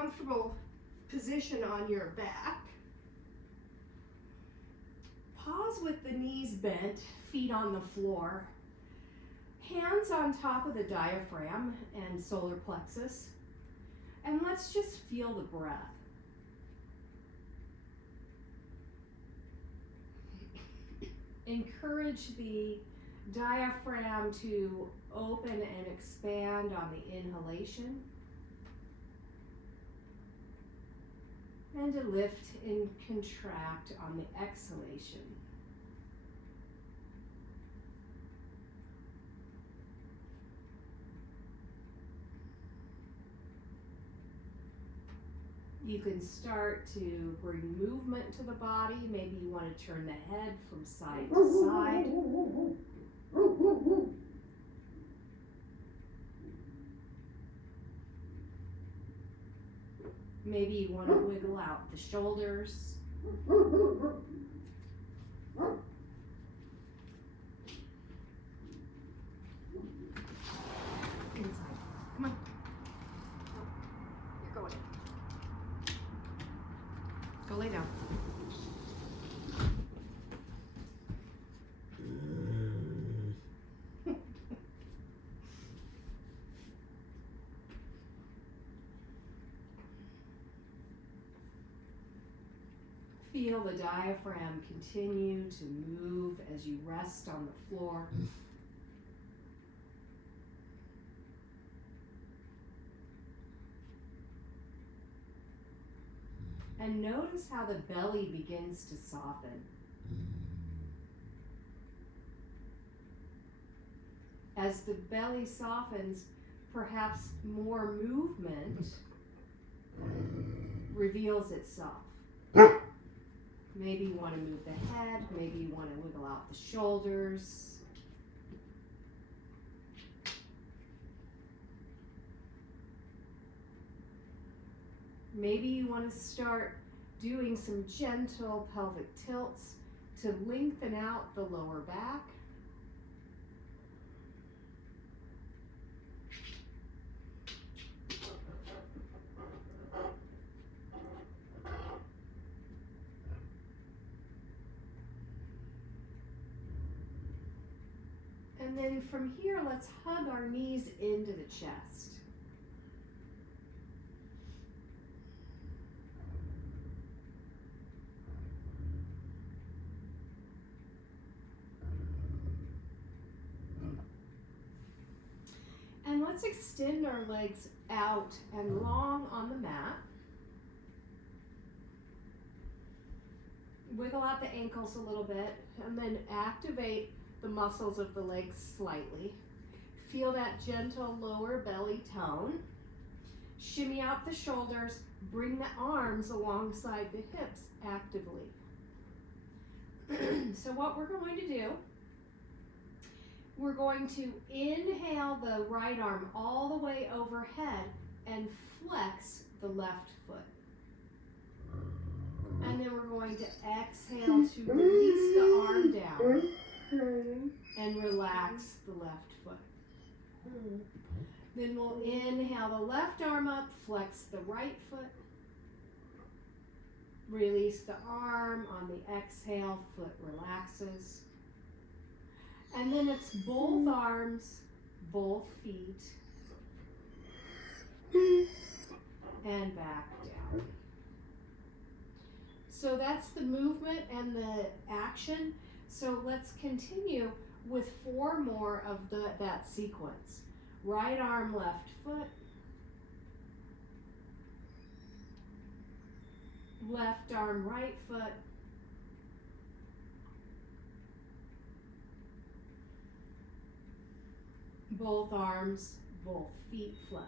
comfortable position on your back. Pause with the knees bent, feet on the floor. Hands on top of the diaphragm and solar plexus. And let's just feel the breath. Encourage the diaphragm to open and expand on the inhalation. And to lift and contract on the exhalation. You can start to bring movement to the body. Maybe you want to turn the head from side to side. Maybe you want to wiggle out the shoulders. Inside. Come on. You're going in. Go lay down. Feel the diaphragm continue to move as you rest on the floor. And notice how the belly begins to soften. As the belly softens, perhaps more movement reveals itself. Maybe you want to move the head, maybe you want to wiggle out the shoulders. Maybe you want to start doing some gentle pelvic tilts to lengthen out the lower back. And then from here, let's hug our knees into the chest. And let's extend our legs out and long on the mat. Wiggle out the ankles a little bit and then activate the muscles of the legs slightly. Feel that gentle lower belly tone. Shimmy out the shoulders. Bring the arms alongside the hips actively. So what we're going to do, we're going to inhale the right arm all the way overhead and flex the left foot. And then we're going to exhale to release the arm down and relax the left foot. Then we'll inhale the left arm up, flex the right foot. Release the arm on the exhale, foot relaxes. And then it's both arms, both feet, and back down. So that's the movement and the action. So let's continue with 4 more of that sequence. Right arm, left foot. Left arm, right foot. Both arms, both feet flex.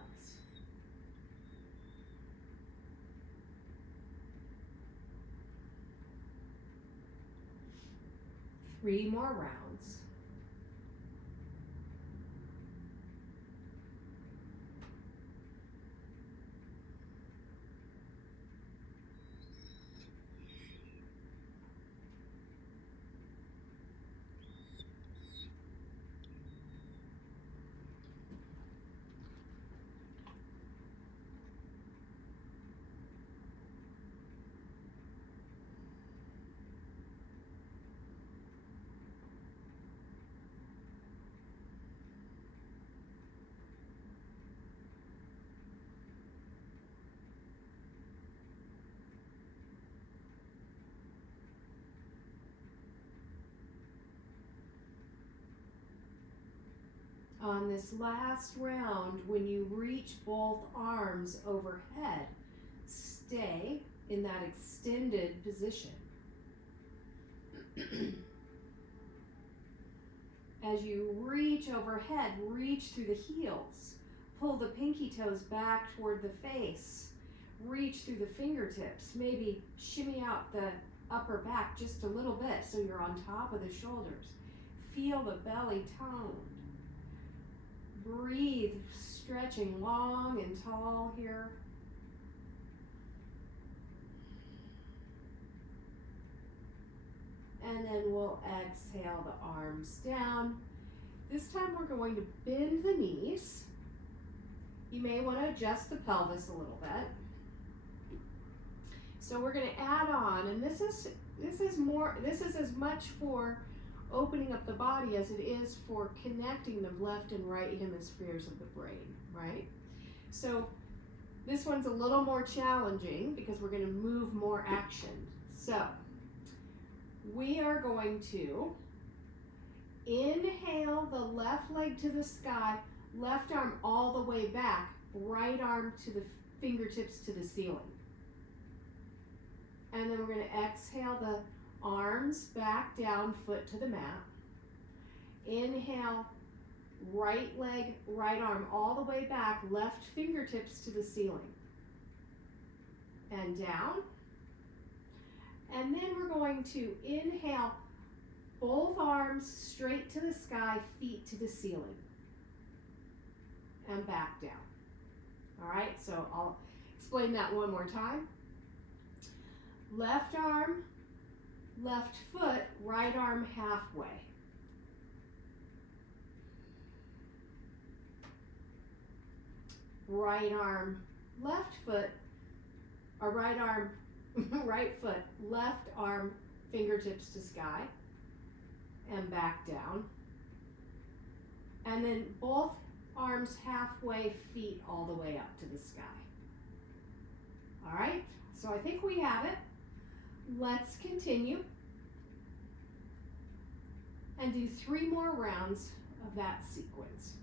Three more rounds. On this last round, when you reach both arms overhead, stay in that extended position. As you reach overhead, reach through the heels. Pull the pinky toes back toward the face. Reach through the fingertips. Maybe shimmy out the upper back just a little bit so you're on top of the shoulders. Feel the belly toned. Breathe, stretching long and tall here. And then we'll exhale the arms down. This time we're going to bend the knees. You may want to adjust the pelvis a little bit. So we're going to add on, and this is as much for opening up the body as it is for connecting the left and right hemispheres of the brain, right? So this one's a little more challenging because we're going to move more action. So we are going to inhale the left leg to the sky, left arm all the way back, right arm to the fingertips to the ceiling. And then we're going to exhale the arms back down, foot to the mat. Inhale, right leg, right arm all the way back, left fingertips to the ceiling. And down. And then we're going to inhale, both arms straight to the sky, feet to the ceiling. And back down. All right, so I'll explain that one more time. Left arm, left foot, right arm halfway. Right arm, left foot, or right arm, right foot, left arm, fingertips to sky, and back down. And then both arms halfway, feet all the way up to the sky. All right, so I think we have it. Let's continue and do 3 more rounds of that sequence.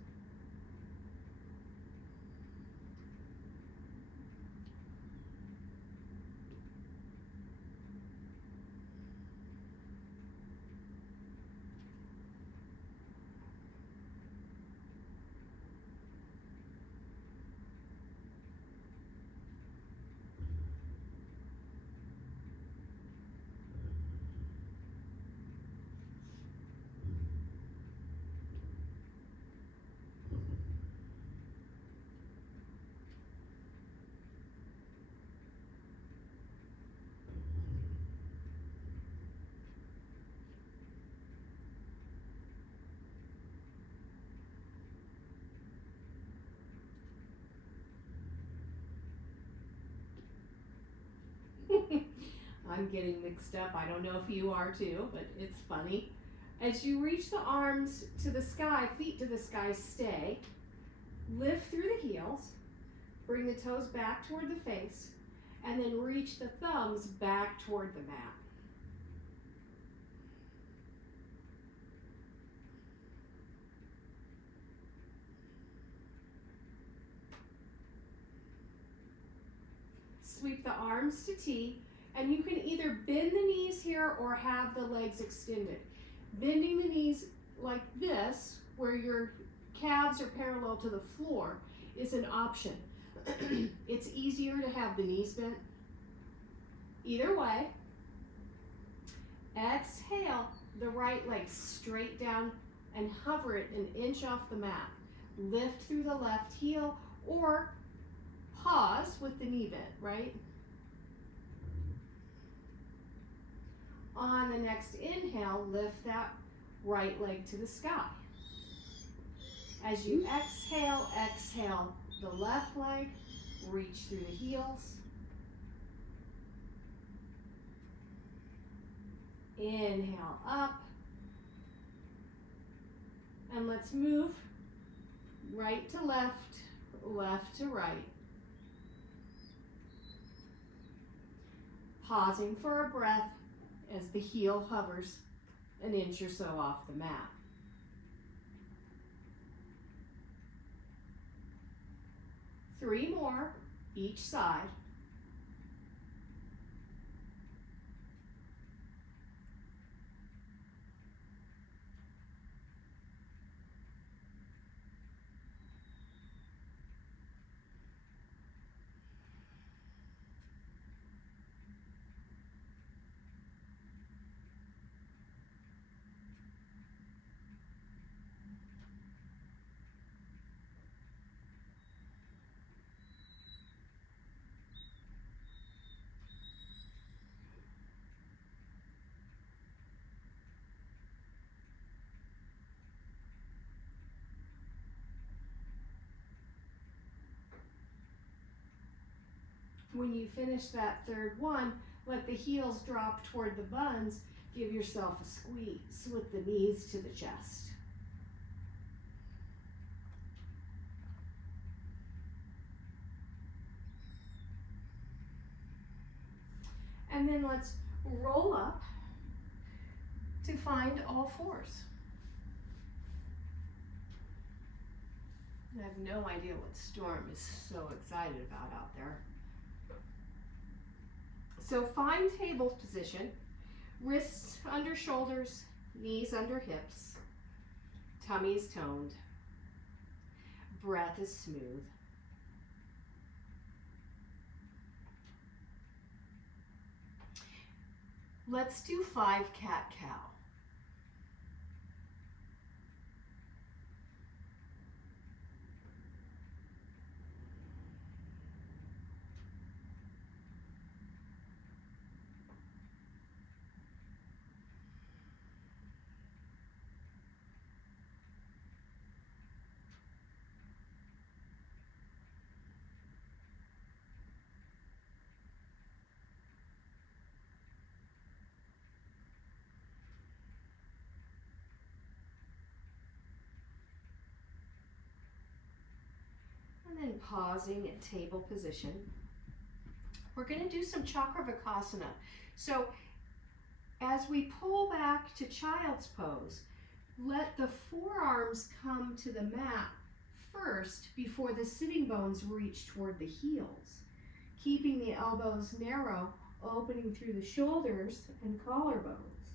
I'm getting mixed up. I don't know if you are too, but it's funny. As you reach the arms to the sky, feet to the sky, stay. Lift through the heels. Bring the toes back toward the face. And then reach the thumbs back toward the mat. Sweep the arms to T. And you can either bend the knees here or have the legs extended. Bending the knees like this, where your calves are parallel to the floor, is an option. It's easier to have the knees bent. Either way, exhale the right leg straight down and hover it an inch off the mat. Lift through the left heel or pause with the knee bent, right? On the next inhale, lift that right leg to the sky. As you exhale, exhale the left leg, reach through the heels. Inhale up. And let's move right to left, left to right. Pausing for a breath as the heel hovers an inch or so off the mat. 3 more each side. When you finish that third one, let the heels drop toward the buns. Give yourself a squeeze with the knees to the chest. And then let's roll up to find all fours. I have no idea what Storm is so excited about out there. So find table position, wrists under shoulders, knees under hips, tummy is toned, breath is smooth. Let's do 5 cat-cow. And then pausing at table position. We're going to do some Chakravakasana. So as we pull back to child's pose, let the forearms come to the mat first before the sitting bones reach toward the heels, keeping the elbows narrow, opening through the shoulders and collarbones.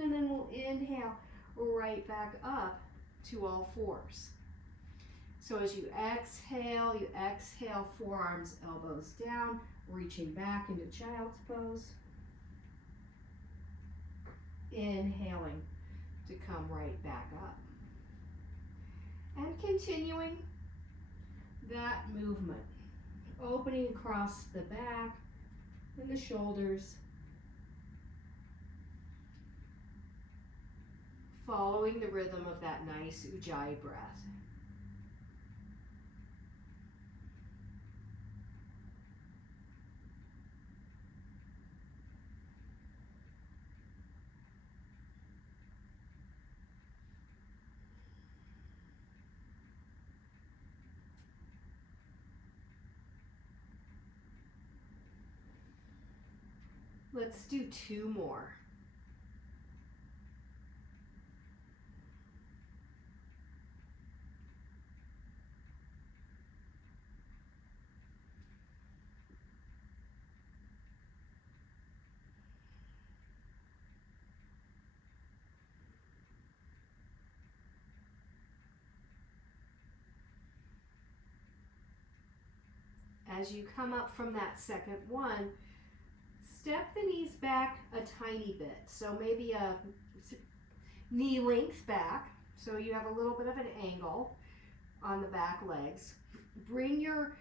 And then we'll inhale right back up to all fours. So as you exhale, forearms, elbows down, reaching back into child's pose. Inhaling to come right back up. And continuing that movement, opening across the back and the shoulders, following the rhythm of that nice Ujjayi breath. Let's do 2 more. As you come up from that second one, step the knees back a tiny bit. So maybe a knee length back, so you have a little bit of an angle on the back legs. Bring your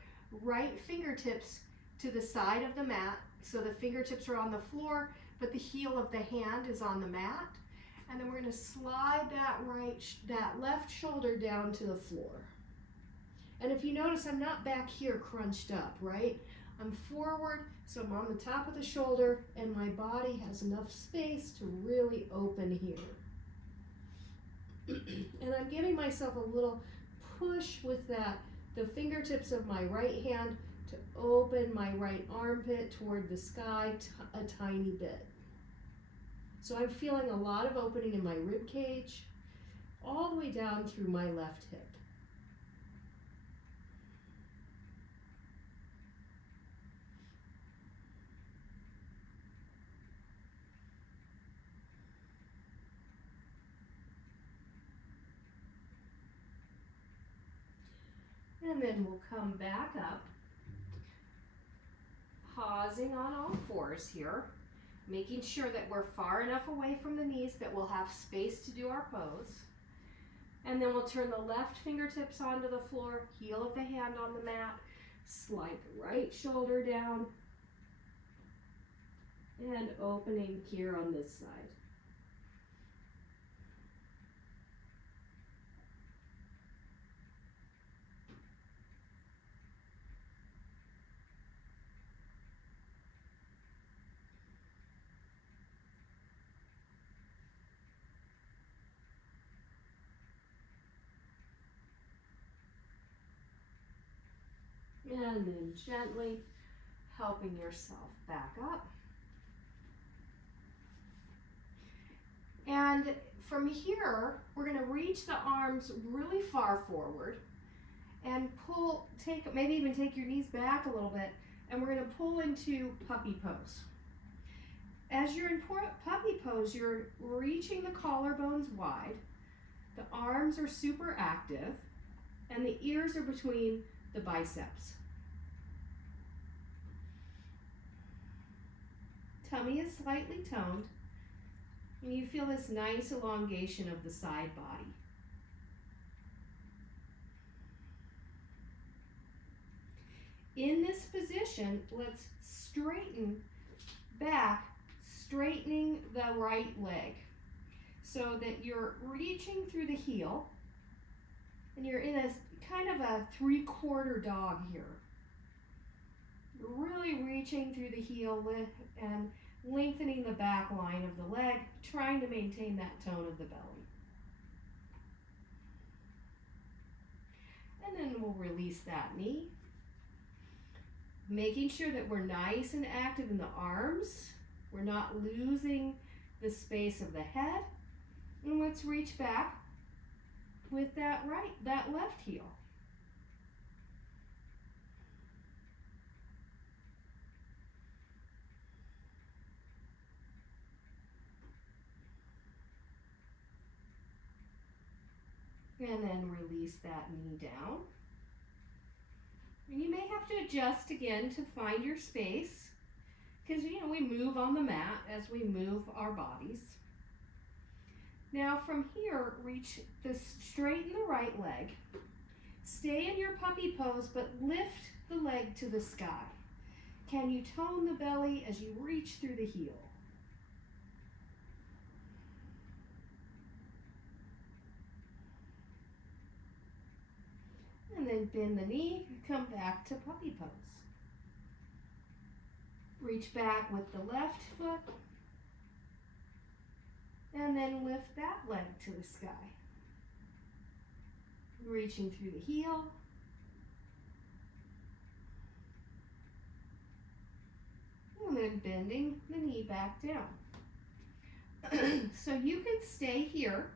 right fingertips to the side of the mat, so the fingertips are on the floor, but the heel of the hand is on the mat. And then we're going to slide that left shoulder down to the floor. And if you notice, I'm not back here crunched up, right? I'm forward, so I'm on the top of the shoulder, and my body has enough space to really open here. And I'm giving myself a little push with the fingertips of my right hand to open my right armpit toward the sky a tiny bit. So I'm feeling a lot of opening in my rib cage, all the way down through my left hip. And then we'll come back up, pausing on all fours here, making sure that we're far enough away from the knees that we'll have space to do our pose. And then we'll turn the left fingertips onto the floor, heel of the hand on the mat, slide the right shoulder down, and opening here on this side. And then gently helping yourself back up. And from here, we're going to reach the arms really far forward and pull, maybe even take your knees back a little bit, and we're going to pull into puppy pose. As you're in puppy pose, you're reaching the collarbones wide, the arms are super active, and the ears are between the biceps. Tummy is slightly toned, and you feel this nice elongation of the side body. In this position, let's straighten back, straightening the right leg so that you're reaching through the heel, and you're in a kind of a 3/4 dog here. You're really reaching through the heel and lengthening the back line of the leg, trying to maintain that tone of the belly. And then we'll release that knee, making sure that we're nice and active in the arms. We're not losing the space of the head. And let's reach back with that left heel. And then release that knee down. And you may have to adjust again to find your space, because we move on the mat as we move our bodies. Now from here, straighten the right leg. Stay in your puppy pose, but lift the leg to the sky. Can you tone the belly as you reach through the heel? And then bend the knee, come back to puppy pose. Reach back with the left foot, and then lift that leg to the sky. Reaching through the heel. And then bending the knee back down. So you can stay here,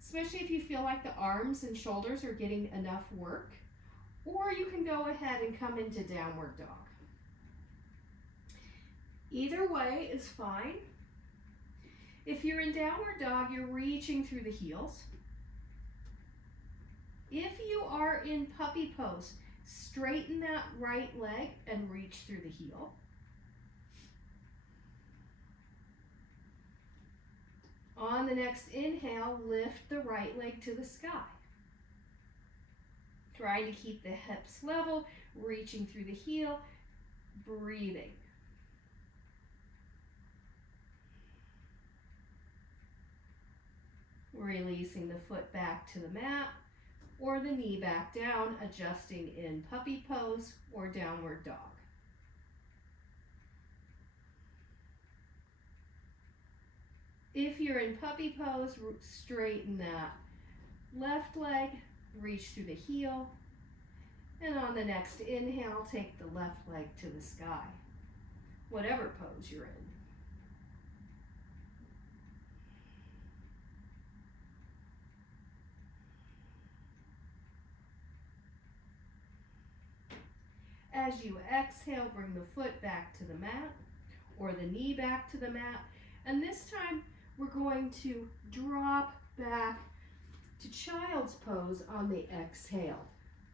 especially if you feel like the arms and shoulders are getting enough work, or you can go ahead and come into downward dog. Either way is fine. If you're in downward dog, you're reaching through the heels. If you are in puppy pose, straighten that right leg and reach through the heel. On the next inhale, lift the right leg to the sky. Trying to keep the hips level, reaching through the heel, breathing. Releasing the foot back to the mat or the knee back down, adjusting in puppy pose or downward dog. If you're in puppy pose, straighten that left leg, reach through the heel, and on the next inhale, take the left leg to the sky, whatever pose you're in. As you exhale, bring the foot back to the mat or the knee back to the mat, and this time we're going to drop back to child's pose on the exhale.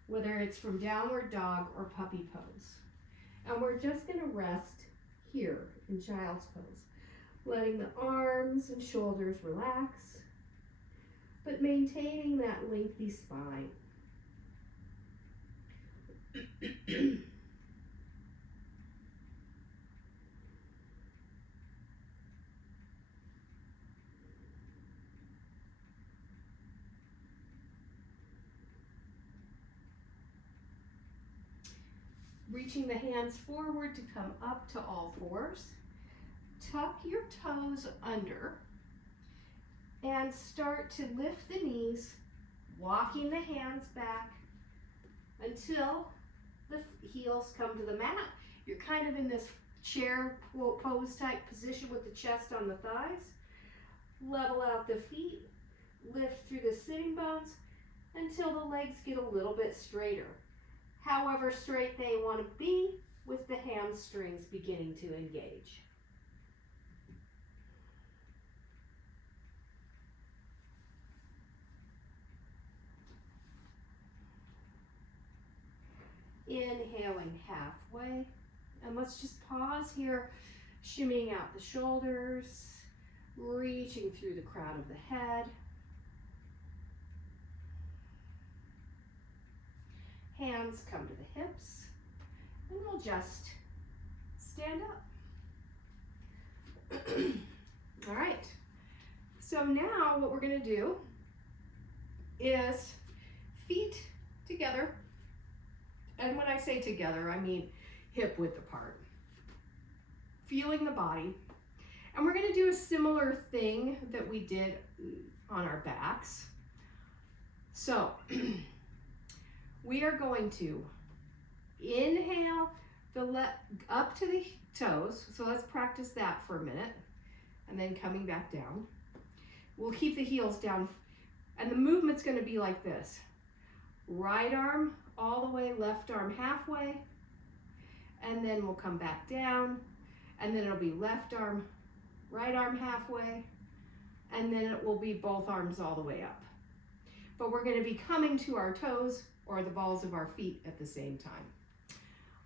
whether it's from downward dog or puppy pose. And we're just gonna rest here in child's pose, letting the arms and shoulders relax, but maintaining that lengthy spine. Reaching the hands forward to come up to all fours. Tuck your toes under and start to lift the knees, walking the hands back until the heels come to the mat. You're kind of in this chair pose type position with the chest on the thighs. Level out the feet, lift through the sitting bones until the legs get a little bit straighter. However straight they want to be, with the hamstrings beginning to engage. Inhaling halfway, and let's just pause here, shimmying out the shoulders, reaching through the crown of the head. Hands come to the hips, and we'll just stand up. All right, so now what we're gonna do is feet together. And when I say together, I mean hip width apart. Feeling the body. And we're gonna do a similar thing that we did on our backs. So, we are going to inhale up to the toes. So let's practice that for a minute. And then coming back down. We'll keep the heels down. And the movement's gonna be like this. Right arm all the way, left arm halfway. And then we'll come back down. And then it'll be left arm, right arm halfway. And then it will be both arms all the way up. But we're gonna be coming to our toes or the balls of our feet at the same time.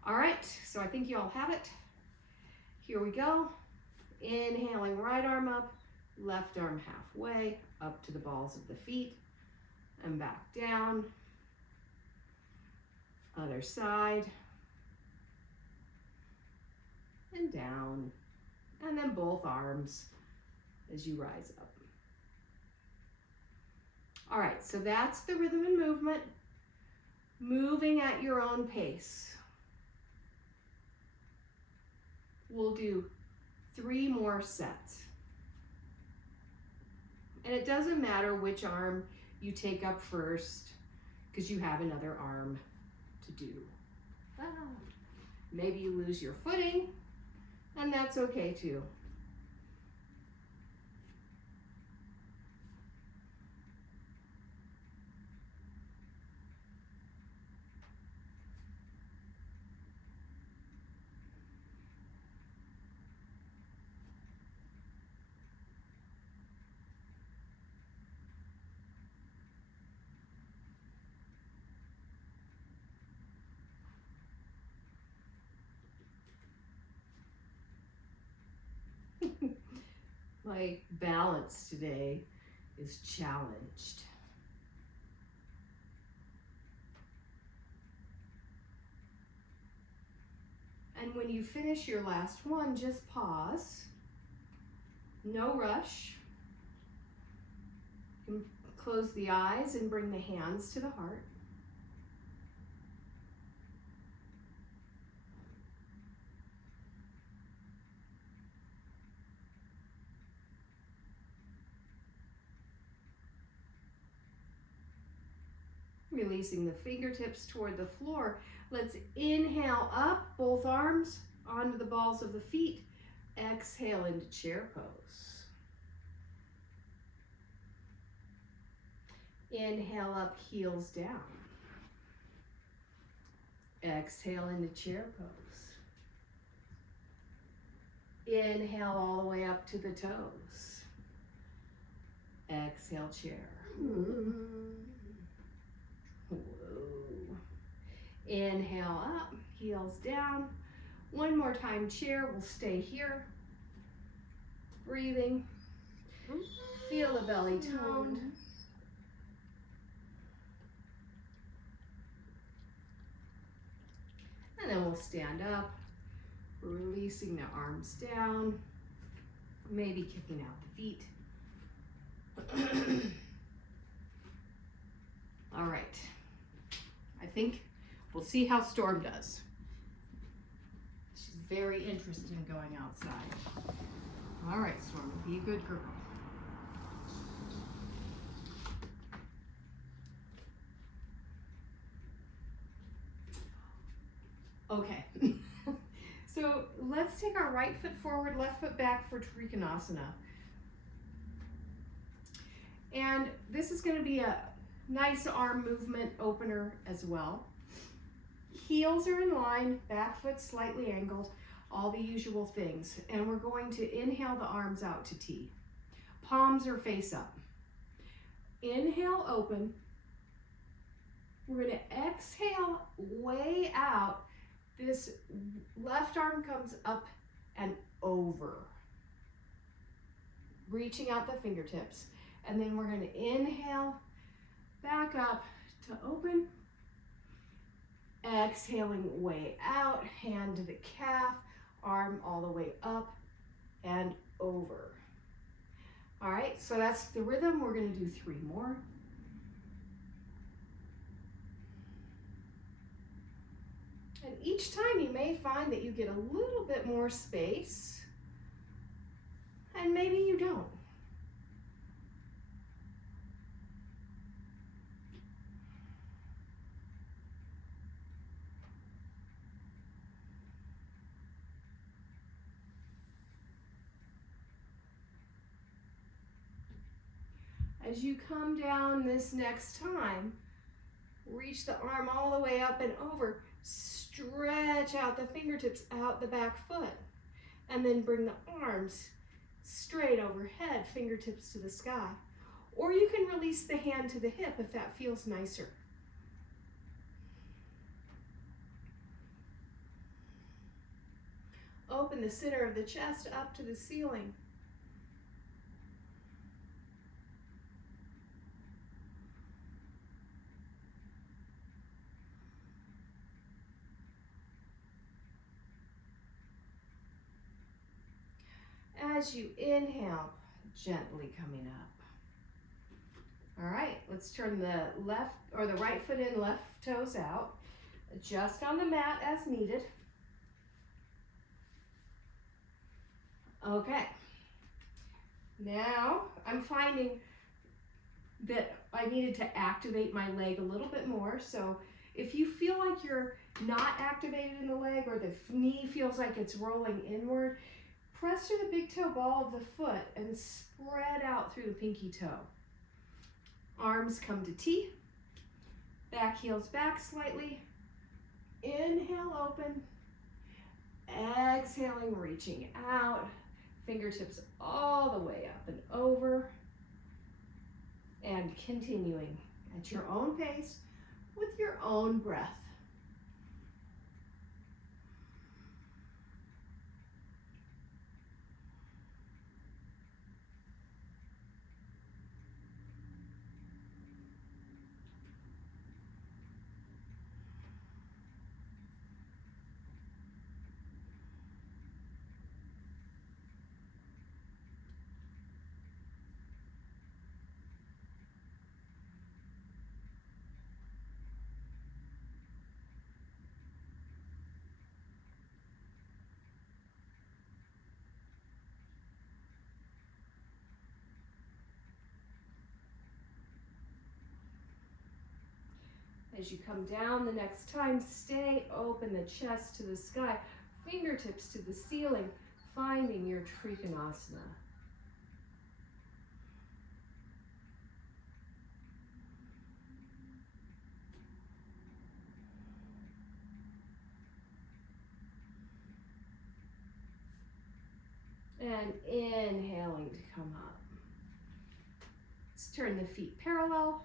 All right, so I think you all have it. Here we go. Inhaling right arm up, left arm halfway, up to the balls of the feet, and back down. Other side, and down, and then both arms as you rise up. All right, so that's the rhythm and movement. Moving at your own pace. We'll do 3 more sets. And it doesn't matter which arm you take up first, because you have another arm to do. Maybe you lose your footing, and that's okay too. My balance today is challenged. And when you finish your last one, just pause. No rush. You can close the eyes and bring the hands to the heart. Releasing the fingertips toward the floor. Let's inhale up, both arms onto the balls of the feet. Exhale into chair pose. Inhale up, heels down. Exhale into chair pose. Inhale all the way up to the toes. Exhale, chair. Whoa. Inhale up, heels down. One more time, chair, we'll stay here. Breathing. Feel the belly toned. And then we'll stand up, releasing the arms down, maybe kicking out the feet. All right, I think we'll see how Storm does. She's very interested in going outside. All right, Storm, be a good girl. Okay, so let's take our right foot forward, left foot back for Trikonasana. And this is going to be a nice arm movement opener as well. Heels are in line, back foot slightly angled, all the usual things. And we're going to inhale the arms out to T. Palms are face up. Inhale, open. We're going to exhale way out. This left arm comes up and over, reaching out the fingertips. And then we're going to inhale, back up to open. Exhaling way out, hand to the calf, arm all the way up and over. All right, so that's the rhythm. We're going to do 3 more. And each time you may find that you get a little bit more space, and maybe you don't. As you come down this next time, reach the arm all the way up and over. Stretch out the fingertips out the back foot. And then bring the arms straight overhead, fingertips to the sky. Or you can release the hand to the hip if that feels nicer. Open the center of the chest up to the ceiling. As you inhale, gently coming up. All right, let's turn the left or the right foot in, left toes out. Adjust on the mat as needed. Okay. Now I'm finding that I needed to activate my leg a little bit more. So if you feel like you're not activated in the leg or the knee feels like it's rolling inward, press to the big toe ball of the foot and spread out through the pinky toe. Arms come to T. Back heels back slightly. Inhale, open. Exhaling, reaching out. Fingertips all the way up and over. And continuing at your own pace with your own breath. As you come down the next time, stay open, the chest to the sky, fingertips to the ceiling, finding your Trikonasana. And inhaling to come up. Let's turn the feet parallel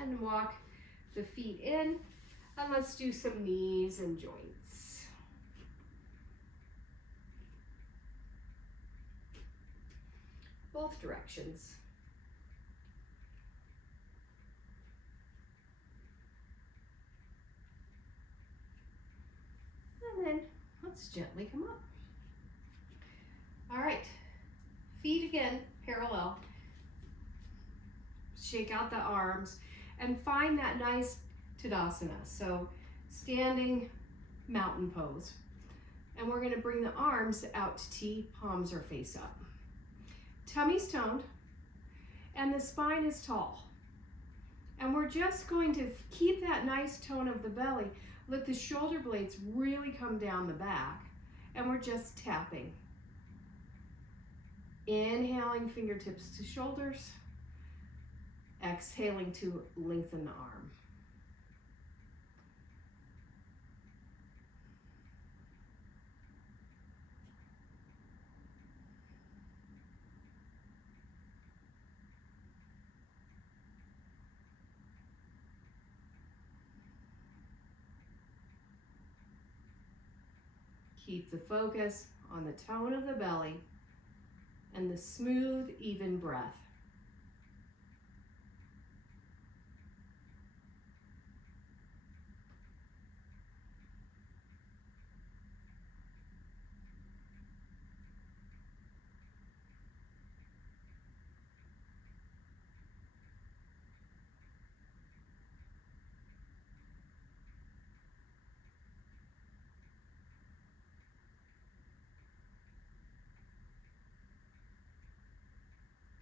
and walk the feet in. And let's do some knees and joints. Both directions. And then let's gently come up. All right, feet again, parallel. Shake out the arms and find that nice Tadasana. So standing mountain pose. And we're gonna bring the arms out to T, palms are face up. Tummy's toned and the spine is tall. And we're just going to keep that nice tone of the belly. Let the shoulder blades really come down the back. And we're just tapping. Inhaling fingertips to shoulders. Exhaling to lengthen the arm. Keep the focus on the tone of the belly and the smooth, even breath.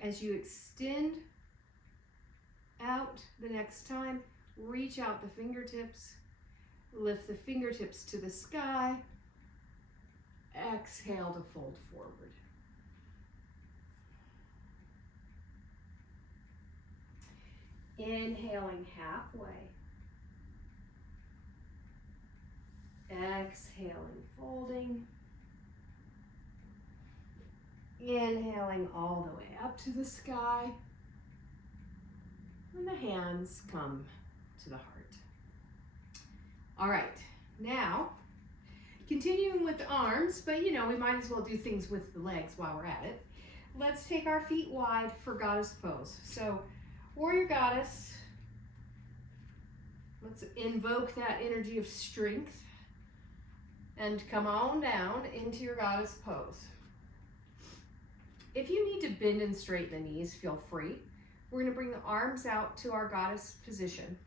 As you extend out the next time, reach out the fingertips, lift the fingertips to the sky, exhale to fold forward. Inhaling halfway, exhaling, folding. Inhaling all the way up to the sky. And the hands come to the heart. All right, now, continuing with the arms, but you know, we might as well do things with the legs while we're at it. Let's take our feet wide for goddess pose. So, warrior goddess. Let's invoke that energy of strength and come on down into your goddess pose. If you need to bend and straighten the knees, feel free. We're going to bring the arms out to our goddess position.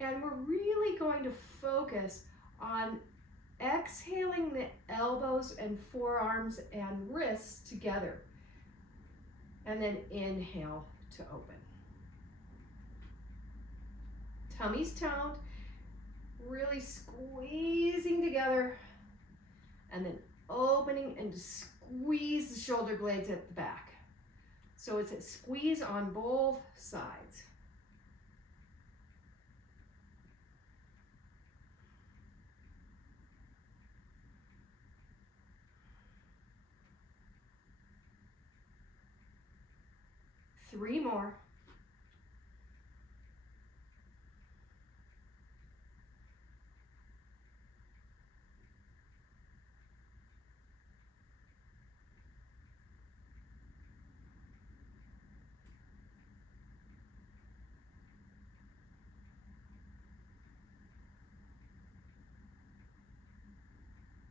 And we're really going to focus on exhaling the elbows and forearms and wrists together. And then inhale to open. Tummy's toned, really squeezing together. And then opening and squeeze the shoulder blades at the back. So it's a squeeze on both sides. Three more.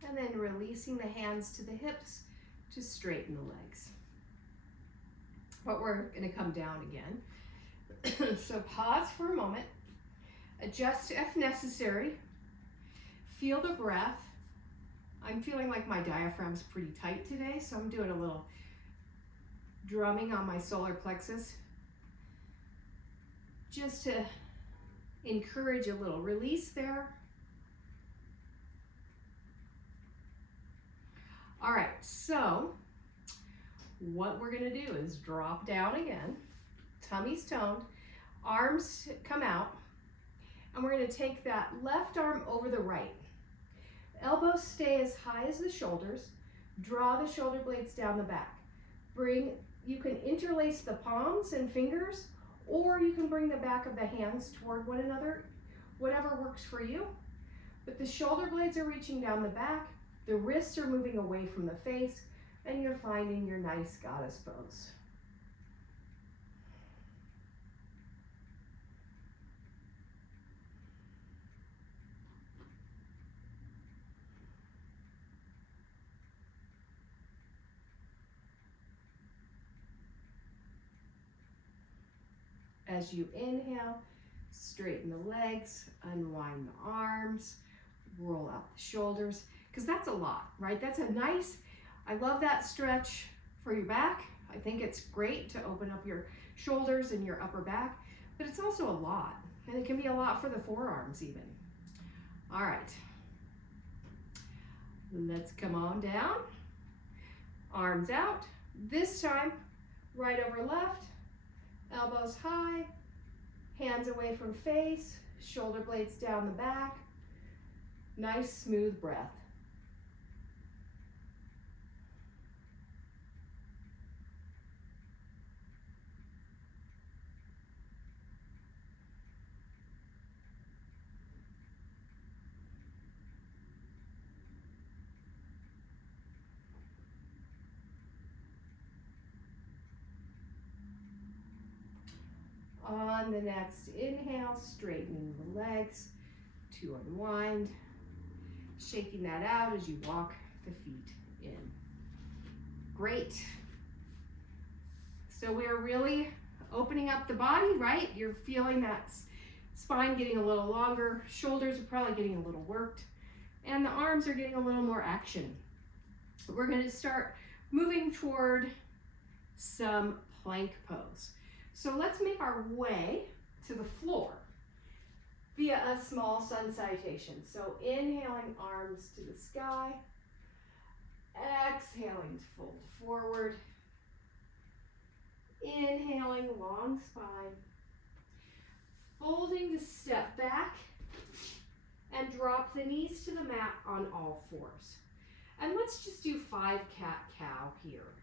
And then releasing the hands to the hips to straighten the legs. But we're going to come down again. So pause for a moment. Adjust if necessary. Feel the breath. I'm feeling like my diaphragm's pretty tight today, so I'm doing a little drumming on my solar plexus. Just to encourage a little release there. All right, so what we're gonna do is drop down again, tummy's toned, arms come out, and we're gonna take that left arm over the right. Elbows stay as high as the shoulders, draw the shoulder blades down the back. You can interlace the palms and fingers, or you can bring the back of the hands toward one another, whatever works for you. But the shoulder blades are reaching down the back, the wrists are moving away from the face, and you're finding your nice goddess pose. As you inhale, straighten the legs, unwind the arms, roll out the shoulders, because that's a lot, right? That's a nice, I love that stretch for your back. I think it's great to open up your shoulders and your upper back, but it's also a lot, and it can be a lot for the forearms even. All right, let's come on down, arms out. This time, right over left, elbows high, hands away from face, shoulder blades down the back. Nice smooth breath. On the next inhale, straightening the legs to unwind, shaking that out as you walk the feet in. Great. So we're really opening up the body, right? You're feeling that spine getting a little longer, shoulders are probably getting a little worked, and the arms are getting a little more action. We're going to start moving toward some plank pose. So let's make our way to the floor via a small sun salutation. So inhaling, arms to the sky, exhaling to fold forward, inhaling, long spine, folding to step back and drop the knees to the mat on all fours. And let's just do 5 cat-cow here.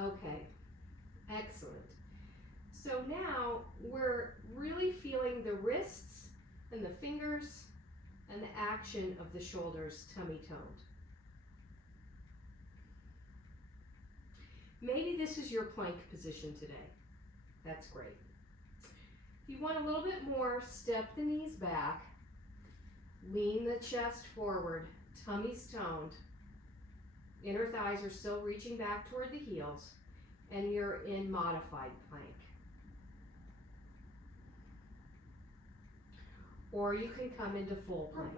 Okay, excellent. So now we're really feeling the wrists and the fingers and the action of the shoulders tummy toned. Maybe this is your plank position today. That's great. If you want a little bit more, step the knees back, lean the chest forward, tummy's toned. Inner thighs are still reaching back toward the heels, and you're in modified plank. Or you can come into full plank.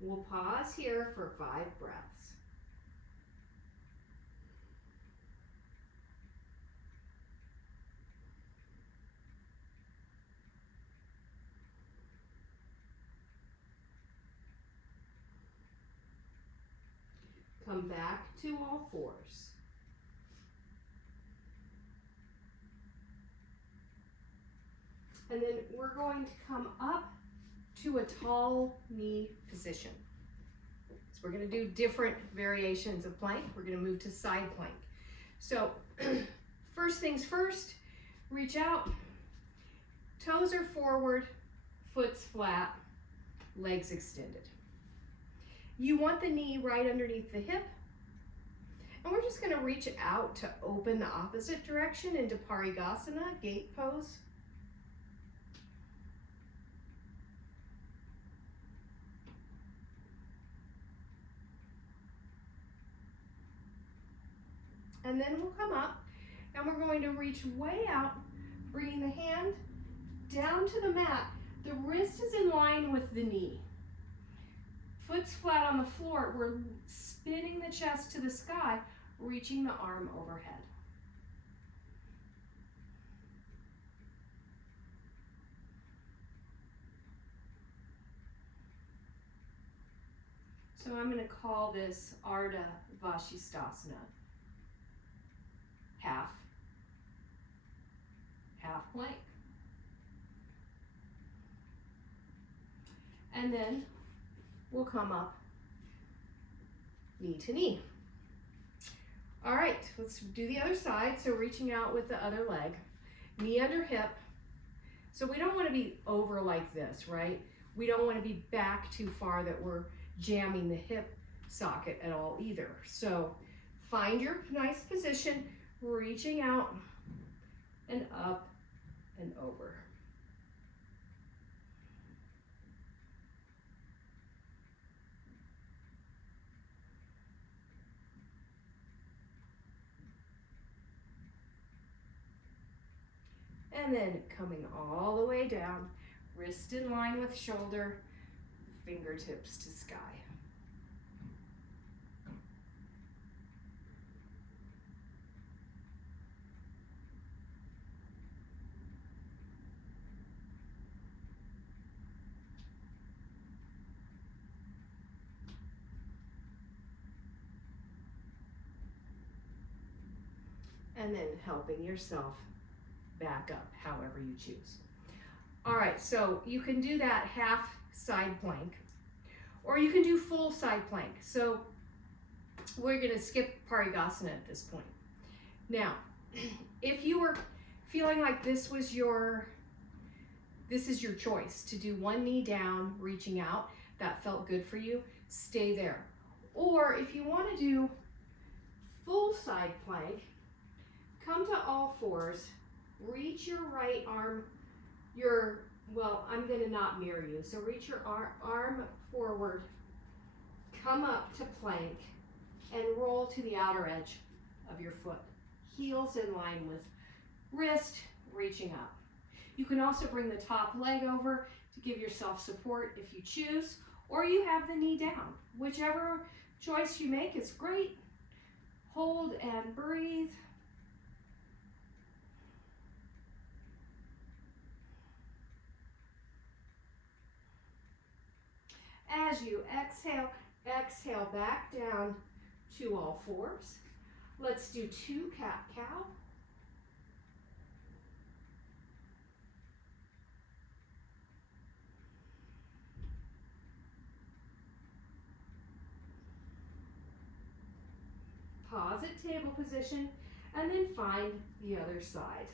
We'll pause here for 5 breaths. Come back to all fours. And then we're going to come up to a tall knee position. So we're going to do different variations of plank. We're going to move to side plank. So first things first, reach out, toes are forward, foot's flat, legs extended. You want the knee right underneath the hip, and we're just going to reach out to open the opposite direction into Parigasana, gate pose. And then we'll come up, and we're going to reach way out, bringing the hand down to the mat. The wrist is in line with the knee. Foot's flat on the floor. We're spinning the chest to the sky, reaching the arm overhead. So I'm going to call this Ardha Vashisthasana. Half plank. And then we'll come up knee to knee. All right, let's do the other side. So reaching out with the other leg, knee under hip. So we don't want to be over like this, right? We don't want to be back too far that we're jamming the hip socket at all either. So find your nice position, reaching out and up and over. And then coming all the way down, wrist in line with shoulder, fingertips to sky. And then helping yourself back up however you choose. All right, so you can do that half side plank, or you can do full side plank. So we're gonna skip Parigasana at this point. Now, if you were feeling like this is your choice to do one knee down, reaching out, that felt good for you, stay there. Or if you wanna do full side plank, come to all fours, reach your right arm, I'm gonna not mirror you, so reach your arm forward, come up to plank, and roll to the outer edge of your foot. Heels in line with wrist, reaching up. You can also bring the top leg over to give yourself support if you choose, or you have the knee down. Whichever choice you make is great. Hold and breathe. As you exhale, exhale back down to all fours. Let's do 2 cat-cow. Pause at table position, and then find the other side.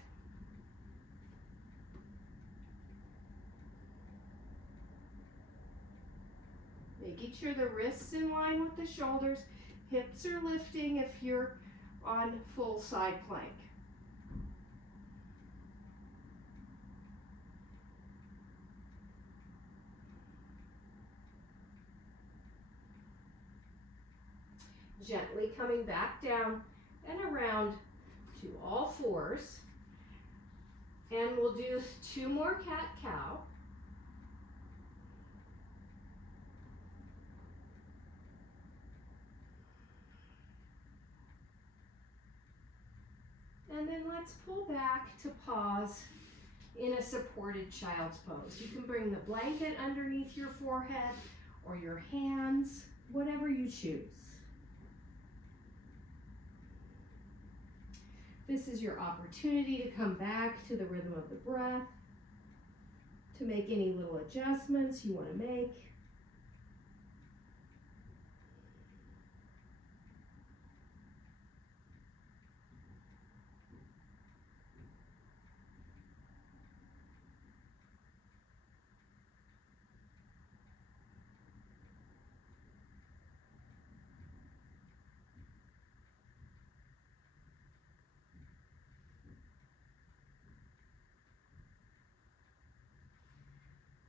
Making sure the wrists in line with the shoulders, hips are lifting if you're on full side plank. Gently coming back down and around to all fours. And we'll do 2 more cat-cow. And then let's pull back to pause in a supported child's pose. You can bring the blanket underneath your forehead or your hands, whatever you choose. This is your opportunity to come back to the rhythm of the breath, to make any little adjustments you want to make.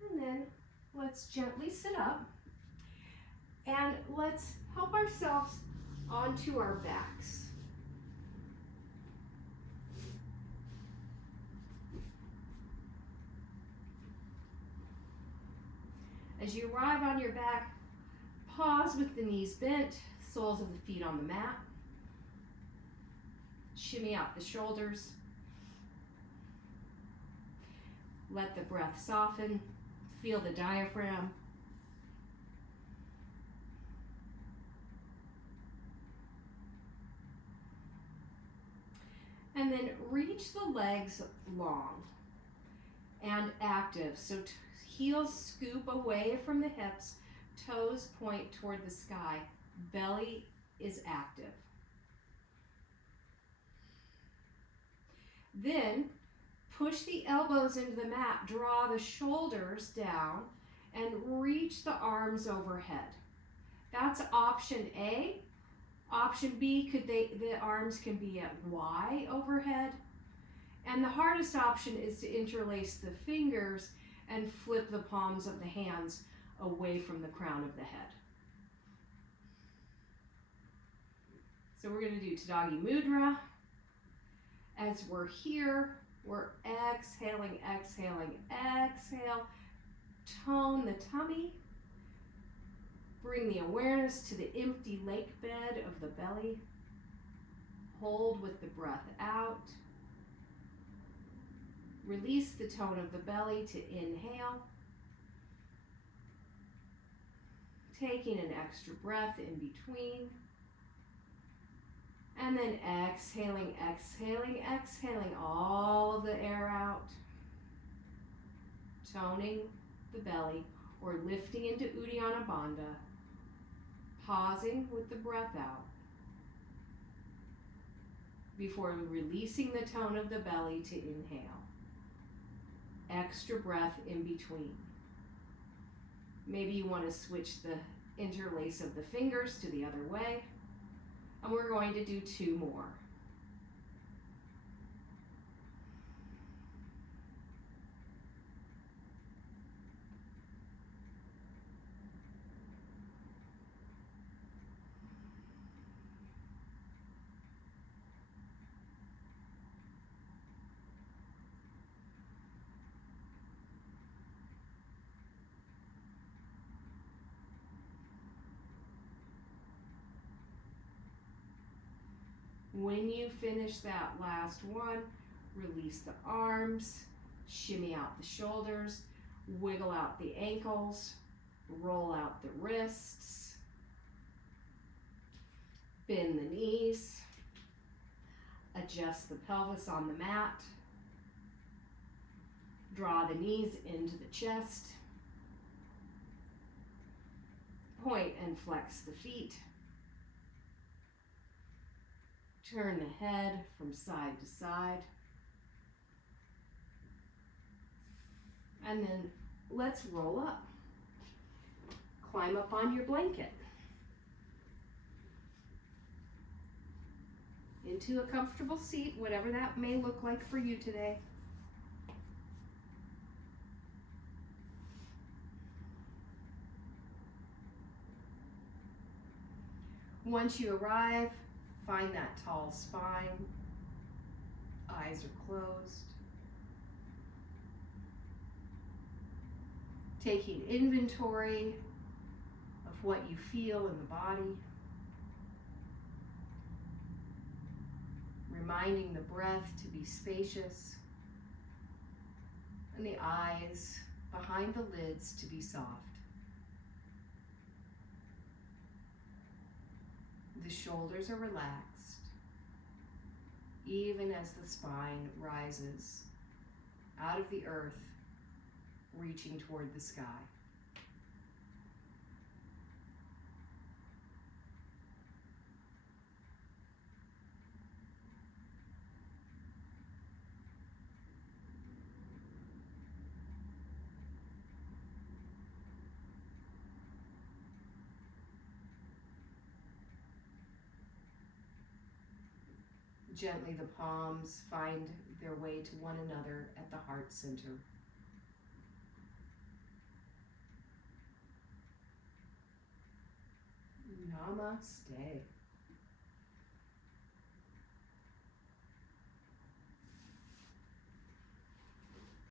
And then let's gently sit up and let's help ourselves onto our backs. As you arrive on your back, pause with the knees bent, soles of the feet on the mat. Shimmy out the shoulders. Let the breath soften. Feel the diaphragm. And then reach the legs long and active. So heels scoop away from the hips, toes point toward the sky. Belly is active. Then push the elbows into the mat, draw the shoulders down, and reach the arms overhead. That's option A. Option B, the arms can be at Y overhead. And the hardest option is to interlace the fingers and flip the palms of the hands away from the crown of the head. So we're going to do Tadagi Mudra. As we're here, we're exhaling, exhaling, exhale. Tone the tummy. Bring the awareness to the empty lake bed of the belly. Hold with the breath out. Release the tone of the belly to inhale. Taking an extra breath in between. And then exhaling, exhaling, exhaling all of the air out. Toning the belly or lifting into Uddiyana Bandha. Pausing with the breath out before releasing the tone of the belly to inhale. Extra breath in between. Maybe you want to switch the interlace of the fingers to the other way. And we're going to do 2 more. When you finish that last one, release the arms, shimmy out the shoulders, wiggle out the ankles, roll out the wrists, bend the knees, adjust the pelvis on the mat, draw the knees into the chest, point and flex the feet. Turn the head from side to side. And then let's roll up. Climb up on your blanket. Into a comfortable seat, whatever that may look like for you today. Once you arrive, find that tall spine. Eyes are closed. Taking inventory of what you feel in the body. Reminding the breath to be spacious. And the eyes behind the lids to be soft. The shoulders are relaxed, even as the spine rises out of the earth, reaching toward the sky. Gently the palms find their way to one another at the heart center. Namaste.